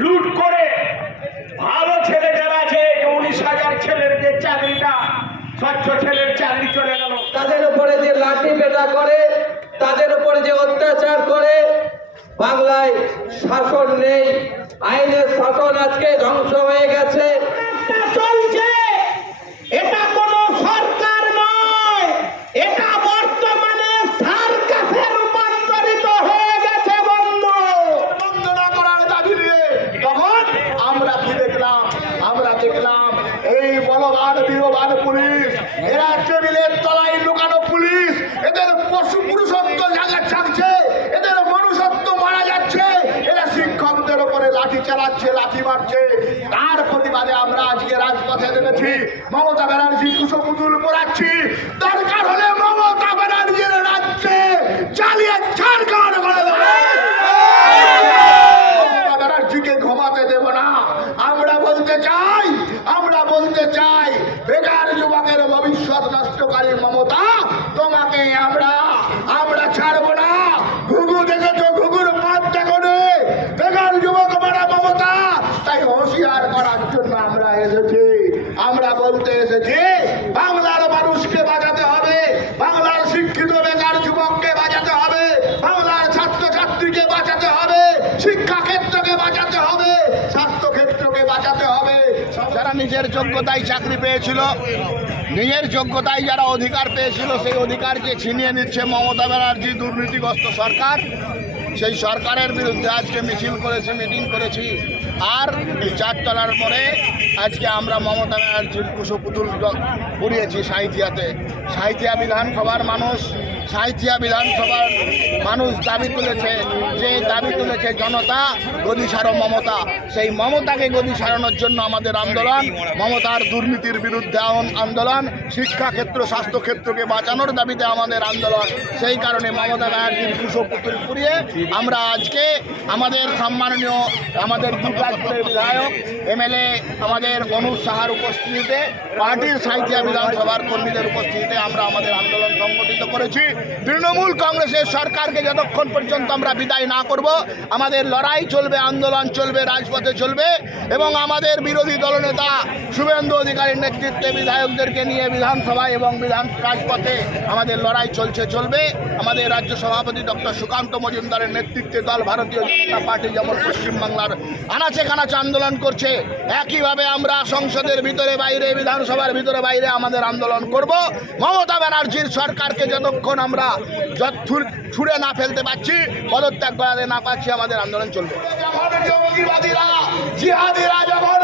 লুট করে ভালো ছেলে যারা আছে উনিশ হাজার ছেলের যে চাকরিটা স্বচ্ছ ছেলের চাকরি চলে গেল। তাদের উপরে যে লাঠি পেটা করে তাদের উপরে যে অত্যাচার করে বাংলায় শাসন নেই আইনের শাসন আজকে ধ্বংস হয়ে গেছে। চলছে! বলবান পুলিশ। এরা টেবিলের তলায় লুকানো পুলিশ। এদের পশু পুরুষত্ব জায়গা চাকছে এদের মারা যাচ্ছে। এরা শিক্ষকদের উপরে লাঠি চালাচ্ছে, লাঠি মারছে। তার প্রতিবাদে আমরা আজকে রাজপথে নেমেছি। মমতা ব্যানার্জি কুশপুতুল পড়াচ্ছি দরকার হলে মমতা ব্যানার্জির রাজ্যে চালিয়ে ঝাড়খণ্ড করে দেবে মমতা ব্যানার্জিকে ঘুমাতে দেব না আমরা বলতে চাই আমরা বলতে চাই বেকার যুবকের ভবিষ্যৎ নষ্টকারী মমতা তোমাকে আমরা আমরা ছাড়বো নিজের যোগ্যতায় চাকরি পেয়েছিল। নিজের যোগ্যতায় যারা অধিকার পেয়েছিল, সেই অধিকারকে ছিনিয়ে নিচ্ছে মমতা ব্যানার্জি, দুর্নীতিগ্রস্ত সরকার। সেই সরকারের বিরুদ্ধে আজকে মিছিল করেছি, মিটিং করেছি। আর এই চারতলার পরে আজকে আমরা মমতা ব্যানার্জির কুশপুতুল পুড়িয়েছি সাহিতিয়াতে সাহিতিয়া বিধানসভার মানুষ সাহিত্যিয়া বিধানসভার মানুষ দাবি তুলেছে, যে দাবি তুলেছে জনতা গদি সারো মমতা। সেই মমতাকে গদি সারানোর জন্য আমাদের আন্দোলন, মমতার দুর্নীতির বিরুদ্ধে আন- আন্দোলন, শিক্ষাক্ষেত্র, স্বাস্থ্যক্ষেত্রকে বাঁচানোর দাবিতে আমাদের আন্দোলন। সেই কারণে মমতা ব্যানার্জির কুশো পুতুল পুড়িয়ে আমরা আজকে আমাদের সম্মাননীয়, আমাদের দুর্গাপুরের বিধায়ক, এমএলএ আমাদের অনুজ সাহার উপস্থিতিতে, পার্টির সাহিত্যিয়া বিধানসভার কর্মীদের উপস্থিতিতে আমরা আমাদের আন্দোলন সংগঠিত করেছি। তৃণমূল কংগ্রেসের সরকারকে যতক্ষণ পর্যন্ত আমরা বিদায় না করব, আমাদের লড়াই চলবে, আন্দোলন চলবে, রাজপথে চলবে এবং আমাদের বিরোধী দলনেতা শুভেন্দু অধিকারীর নেতৃত্বে বিধায়কদেরকে নিয়ে বিধানসভায় এবং বিধান রাজপথে আমাদের লড়াই চলছে, চলবে। আমাদের রাজ্য সভাপতি ডক্টর সুকান্ত মজুমদারের নেতৃত্বে দল ভারতীয় জনতা পার্টি যেমন পশ্চিমবাংলার আনাচে কানাচে আন্দোলন করছে, একইভাবে আমরা সংসদের ভিতরে বাইরে, বিধানসভার ভিতরে বাইরে আমাদের আন্দোলন করব। মমতা ব্যানার্জির সরকারকে যতক্ষণ আমরা যত ছুড়ে না ফেলতে পারছি। পদত্যাগ করাতে না পারছি, আমাদের আন্দোলন চলবে। জিহাদিরা যখন